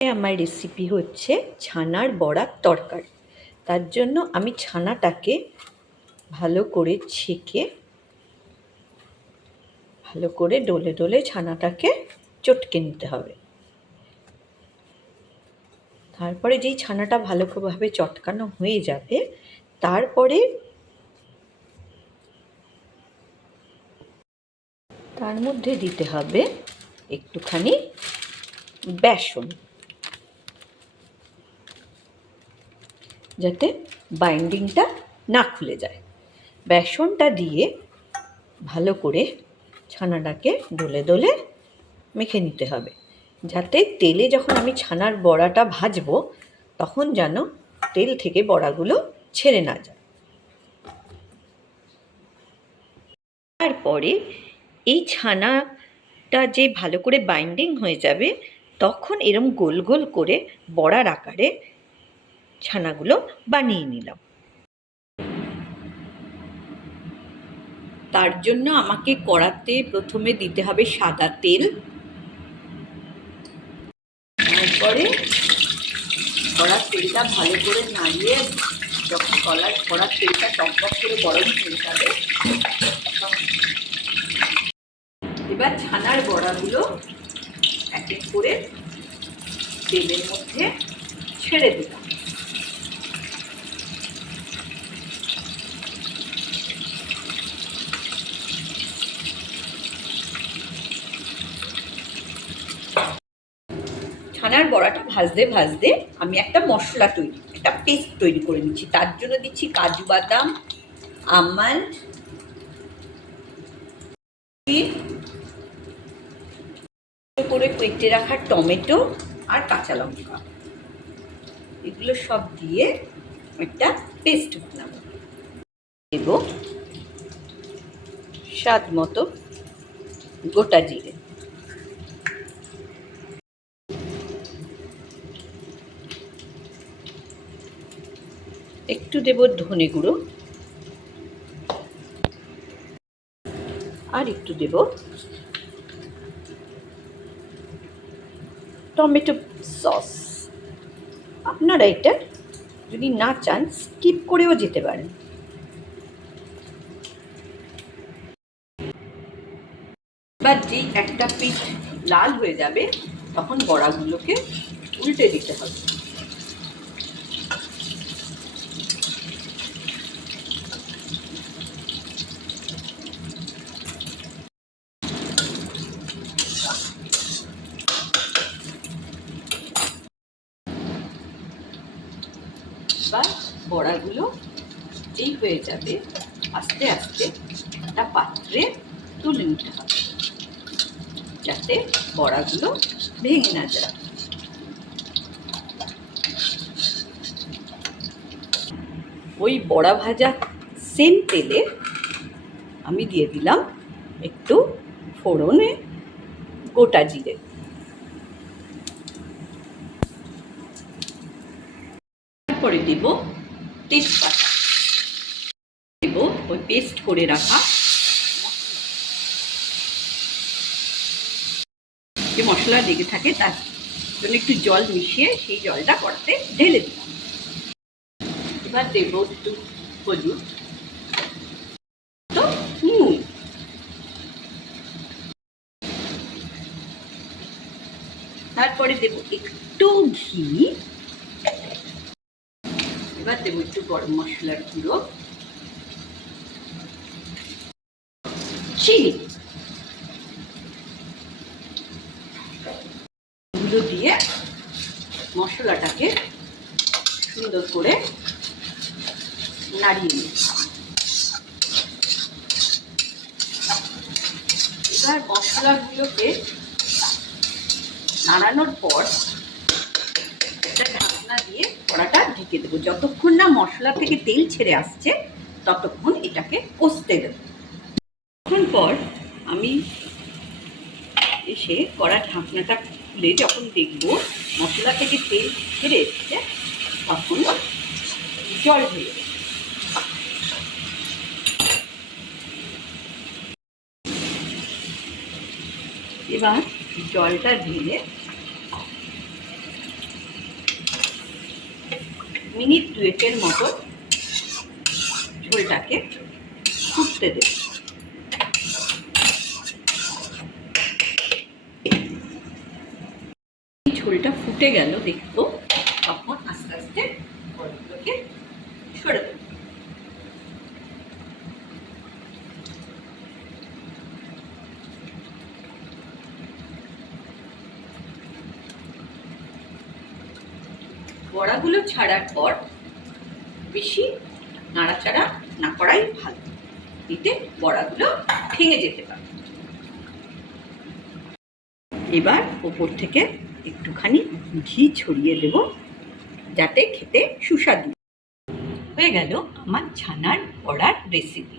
আমার রেসিপি হচ্ছে ছানার বড়ার তরকারি। তার জন্য আমি ছানাটাকে ভালো করে ছেঁকে ভালো করে ডলে ডলে ছানাটাকে চটকে নিতে হবে। তারপরে যেই ছানাটা ভালোভাবে চটকানো হয়ে যাবে, তারপরে তার মধ্যে দিতে হবে একটুখানি বেসন, যাতে বাইন্ডিংটা না খুলে যায়। বেসনটা দিয়ে ভালো করে ছানাটাকে ডলে ডলে মেখে নিতে হবে, যাতে তেলে যখন আমি ছানার বড়াটা ভাজবো তখন যেন তেল থেকে বড়াগুলো ছেড়ে না যায়। তারপরে এই ছানাটা যে ভালো করে বাইন্ডিং হয়ে যাবে, তখন এরম গোল গোল করে বড়ার আকারে ছানাগুলো বানিয়ে নিলাম। তার জন্য আমাকে কড়াতে প্রথমে দিতে হবে সাদা তেল। তারপরে কড়ার তেলটা ভালো করে নাড়িয়ে যখন কড়ার তেলটা টকবক করে গরম হয়ে যাবে, এবার ছানার বড়াগুলো এক এক করে তেলের মধ্যে ছেড়ে দিলাম। ছানার বড়াটা ভাজতে ভাজতে আমি একটা পেস্ট তৈরি করে নিচ্ছি। তার জন্য দিচ্ছি কাজু বাদাম, আমন্ড, করে কেটে রাখা টমেটো আর কাঁচা লঙ্কা, এগুলো সব দিয়ে একটা পেস্ট বানাবো। দেব স্বাদ মতো গোটা জিরে, একটু দেব ধনে গুঁড়ো, আর একটু দেব টমেটো সস। আপনারা এটা যদি না চান স্কিপ করেও যেতে পারেন। এবার যেই একটা পিঠ লাল হয়ে যাবে তখন বড়াগুলোকে উল্টে দিতে হবে। এবার বড়াগুলো যেই হয়ে যাবে আস্তে আস্তে একটা পাত্রে তুলে নিতে হবে, যাতে বড়াগুলো ভেঙে না যায়। ওই বড়া ভাজা সেম তেলে আমি দিয়ে দিলাম একটু ফোড়নে গোটা জিরে, তারপরে দেব তেজপাতা, দেব ওই পেস্ট করে রাখা যে মশলা লেগে থাকে তার জন্য একটু জল মিশিয়ে সেই জলটা কড়াতে ঢেলে দিলাম। এবার দেব একটু হলুদ, তো নুন, তারপরে দেব একটু ঘি, এবার দেব একটু গরম মশলার গুঁড়ো, চিনি, এগুলো দিয়ে মশলাটাকে সুন্দর করে নাড়িয়ে নিই। এবার মশলাগুলোকে নাড়ানোর পর একটা ঢাকনা দিয়ে কড়াটা ঢেকে দেবো। যতক্ষণ না মশলা থেকে তেল ছেড়ে আসছে ততক্ষণ এটাকে কষতে দেব। তখন পর আমি এসে কড়া ঢাকনাটা খুলে যখন দেখব মশলা থেকে তেল ছেড়ে এসছে, তখন জল ঢেলে দেব। এবার জলটা ঢেলে মিনিট 2-এর মতো ঝোলটাকে ফুটতে দেব। ঝোলটা ফুটে গেল দেখবো, তখন আস্তে আস্তে বড়াগুলোকে সরে দেব। বড়াগুলো ছাড়ার পর বেশি নাড়াচাড়া না করাই ভালো, এতে বড়াগুলো ভেঙে যেতে পারে। এবার ওপর থেকে একটুখানি ঘি ছড়িয়ে দেব, যাতে খেতে সুস্বাদু। হয়ে গেল আমার ছানার বড়ার রেসিপি।